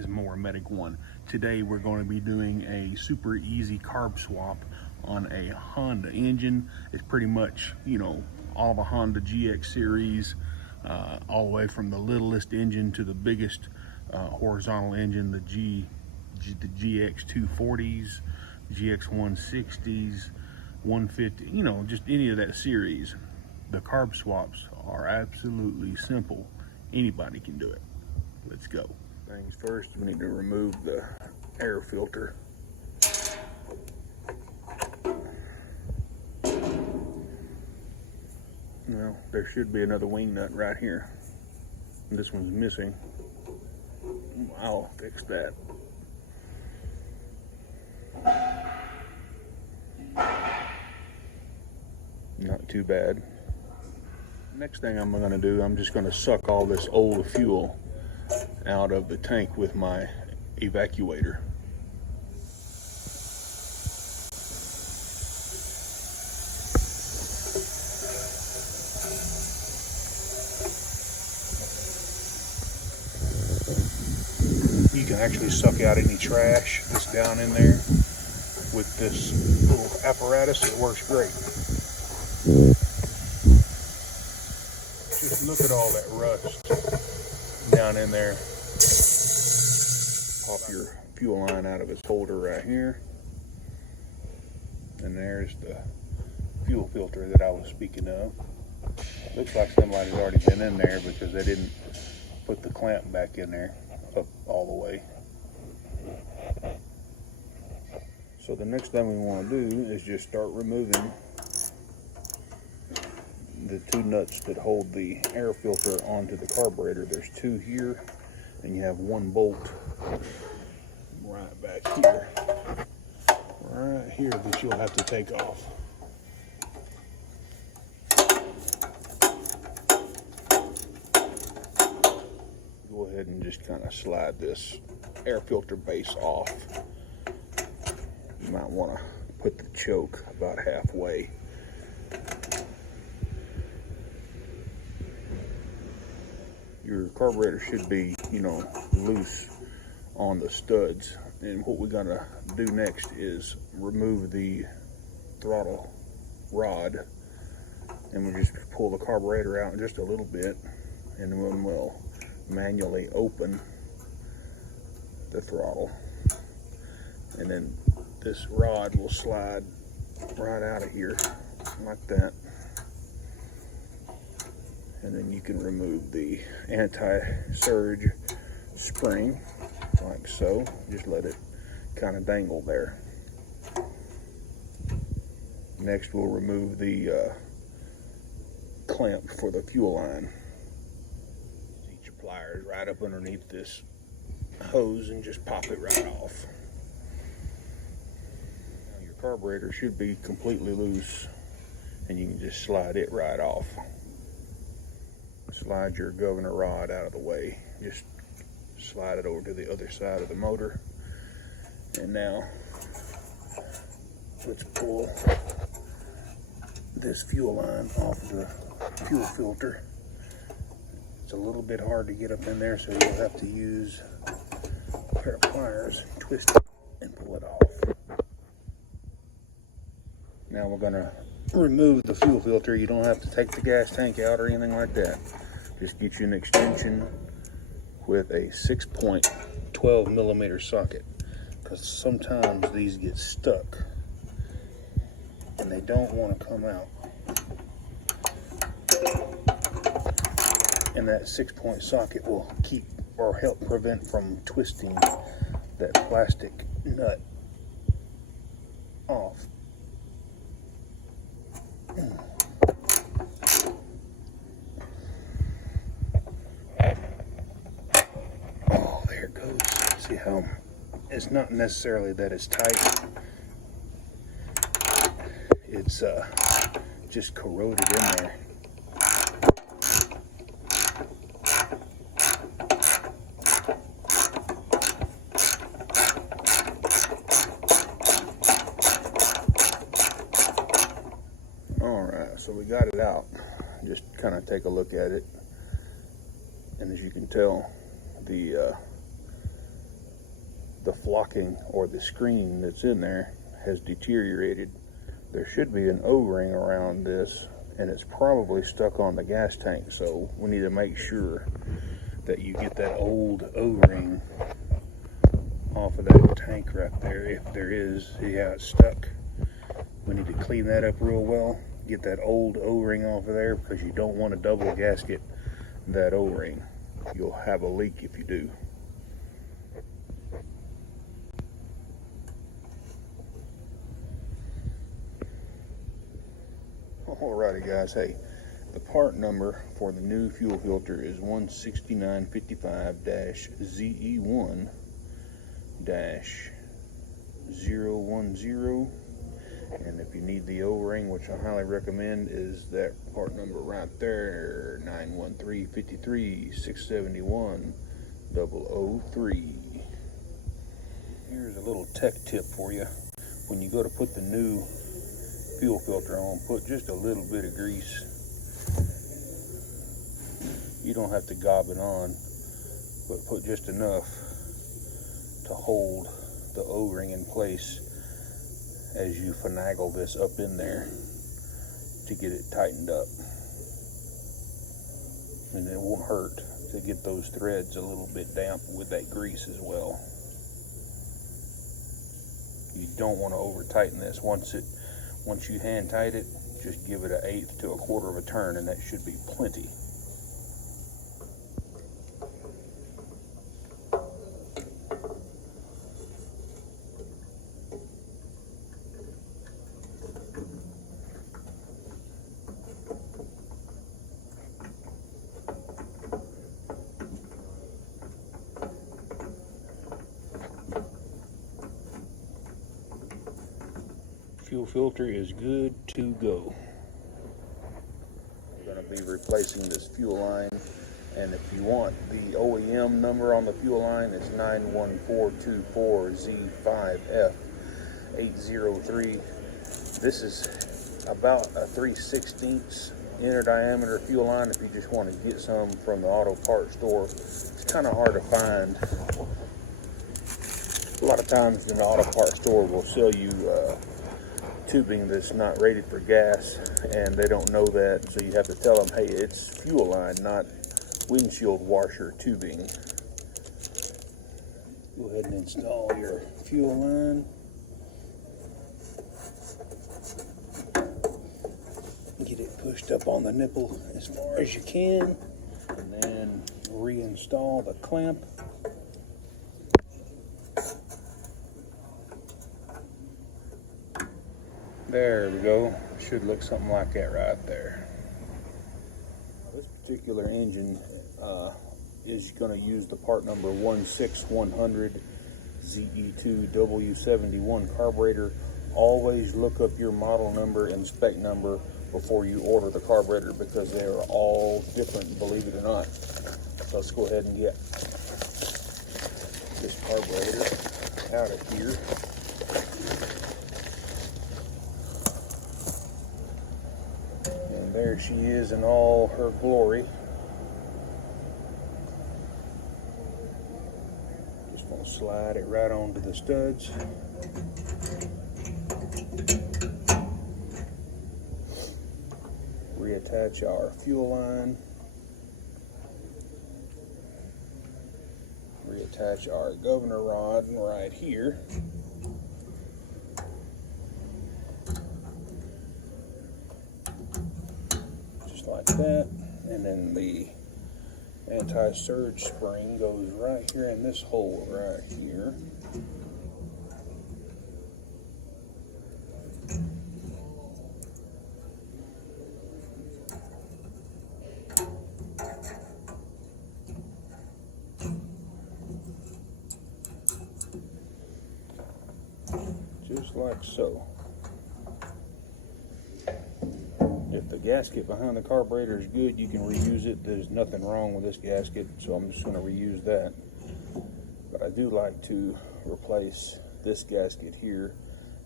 guys more Medic 1. Today we're going to be doing a super easy carb swap on a Honda engine. It's pretty much, you know, all the Honda GX series, all the way from the littlest engine to the biggest horizontal engine, the GX240s, GX160s, 150, you know, just any of that series. The carb swaps are absolutely simple. Anybody can do it. Let's go. Things first, we need to remove the air filter. Well, there should be another wing nut right here. This one's missing. I'll fix that. Not too bad. Next thing I'm going to do, I'm just going to suck all this old fuel out of the tank with my evacuator. You can actually suck out any trash that's down in there with this little apparatus. It works great. Just look at all that rust down in there. Pop your fuel line out of its holder right here. And there's the fuel filter that I was speaking of. Looks like somebody's already been in there because they didn't put the clamp back in there up all the way. So the next thing we want to do is just start removing the two nuts that hold the air filter onto the carburetor. There's two here, and you have one bolt right back here, that you'll have to take off. Go ahead and just kind of slide this air filter base off. You might want to put the choke about halfway. Your carburetor should be, you know, loose on the studs. And what we're gonna do next is remove the throttle rod, and we'll just pull the carburetor out just a little bit, and then we'll manually open the throttle, and then this rod will slide right out of here like that. And then you can remove the anti-surge spring like so. Just let it kind of dangle there. Next we'll remove the clamp for the fuel line. Get your pliers right up underneath this hose and just pop it right off. Now your carburetor should be completely loose, and you can just slide it right off. Slide your governor rod out of the way. Just slide it over to the other side of the motor. And now let's pull this fuel line off the fuel filter. It's a little bit hard to get up in there, so you'll have to use a pair of pliers, twist it, and pull it off. Now we're going to remove the fuel filter. You don't have to take the gas tank out or anything like that. Just get you an extension with a 6-point 12mm socket, because sometimes these get stuck and they don't want to come out. And that 6-point socket will keep or help prevent from twisting that plastic nut off. Oh, there it goes. See how it's not necessarily that it's tight. It's just corroded in there. So we got it out. Just kind of take a look at it, and as you can tell, the the flocking or the screen that's in there has deteriorated. There should be an O-ring around this, and it's probably stuck on the gas tank, so we need to make sure that you get that old O-ring off of that tank right there. If there is, see how it's stuck? We need to clean that up real well, get that old O-ring off of there, because you don't want to double gasket that O-ring. You'll have a leak if you do. Alrighty guys, hey, the part number for the new fuel filter is 16955-ZE1-010, and if you need the O-ring, which I highly recommend, is that part number right there, 913-53-671-003. Here's a little tech tip for you. When you go to put the new fuel filter on, put just a little bit of grease. You don't have to gob it on, but put just enough to hold the O-ring in place as you finagle this up in there to get it tightened up. And it won't hurt to get those threads a little bit damp with that grease as well. You don't want to over tighten this. Once you hand tight it, just give it an 1/8 to 1/4 of a turn, and that should be plenty. Fuel filter is good to go. We're going to be replacing this fuel line, and if you want the OEM number on the fuel line, it's 91424Z5F803. This is about a 3/16 inner diameter fuel line. If you just want to get some from the auto parts store, it's kind of hard to find. A lot of times in the auto parts store will sell you tubing that's not rated for gas, and they don't know that, so you have to tell them, hey, it's fuel line, not windshield washer tubing. Go ahead and install your fuel line. Get it pushed up on the nipple as far as you can, and then reinstall the clamp. There we go. Should look something like that right there. This particular engine is going to use the part number 16100 ZE2W71 carburetor. Always look up your model number and spec number before you order the carburetor, because they are all different, believe it or not. So let's go ahead and get this carburetor out of here. There she is in all her glory. Just going to slide it right onto the studs. Reattach our fuel line. Reattach our governor rod right here. Like that, and then the anti-surge spring goes right here in this hole right here. Just like so. If the gasket behind the carburetor is good, you can reuse it. There's nothing wrong with this gasket, so I'm just going to reuse that. But I do like to replace this gasket here,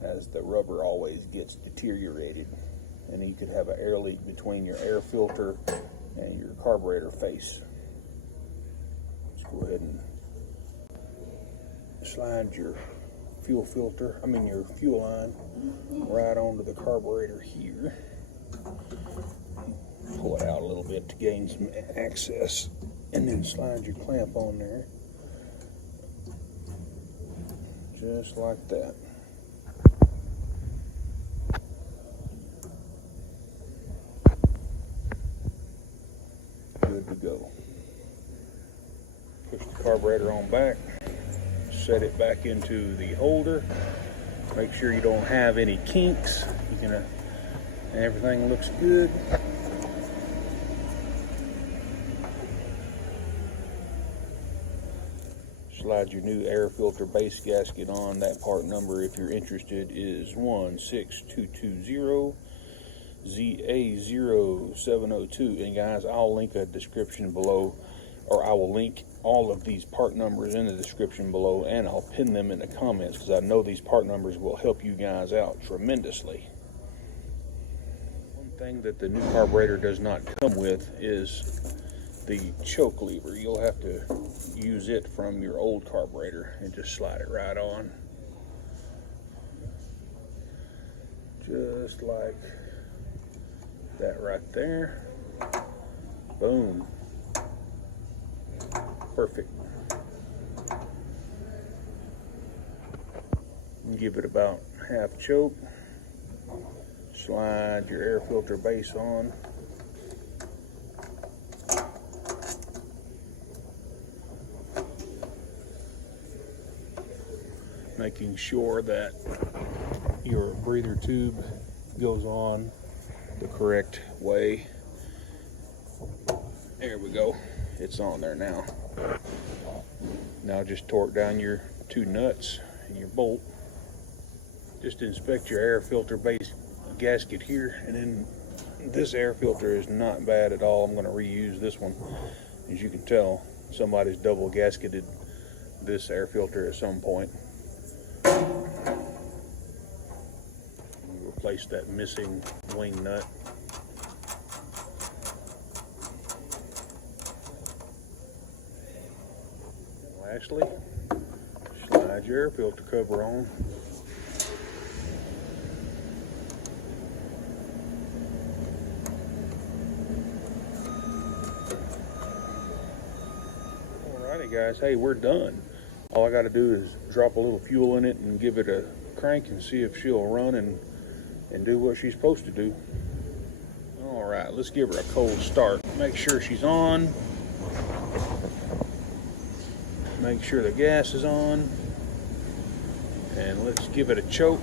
as the rubber always gets deteriorated, and you could have an air leak between your air filter and your carburetor face. Let's go ahead and slide your fuel filter, your fuel line right onto the carburetor here. Pull it out a little bit to gain some access, and then slide your clamp on there, just like that. Good to go. Push the carburetor on back, set it back into the holder. Make sure you don't have any kinks. Everything looks good. Slide your new air filter base gasket on. That part number, if you're interested, is 16220 ZA0702. And guys, I'll link a description below, or I will link all of these part numbers in the description below, and I'll pin them in the comments, because I know these part numbers will help you guys out tremendously. One thing that the new carburetor does not come with is the choke lever. You'll have to use it from your old carburetor and just slide it right on, just like that right there. Boom. Perfect. Give it about half choke. Slide your air filter base on. Making sure that your breather tube goes on the correct way. There we go. It's on there now. Now just torque down your two nuts and your bolt. Just inspect your air filter base gasket here, and then this air filter is not bad at all. I'm going to reuse this one. As you can tell, somebody's double gasketed this air filter at some point. Replace that missing wing nut. And lastly, slide your air filter cover on. Alrighty guys, hey, we're done. All I got to do is drop a little fuel in it and give it a crank and see if she'll run and do what she's supposed to do. All right, let's give her a cold start. Make sure she's on. Make sure the gas is on. And let's give it a choke.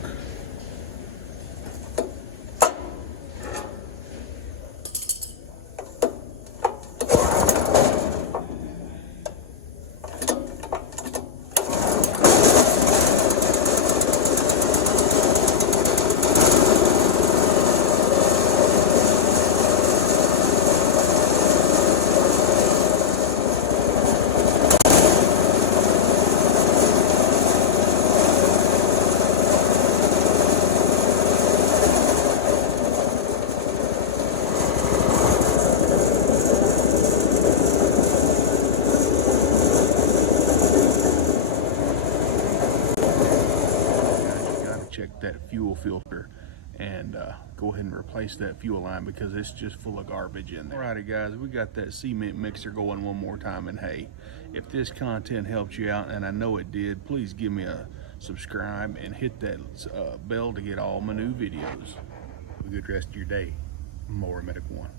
That fuel filter and go ahead and replace that fuel line, because it's just full of garbage in there. Alrighty guys, we got that cement mixer going one more time, and hey, if this content helped you out, and I know it did, please give me a subscribe and hit that bell to get all my new videos. Have a good rest of your day. More Medic One.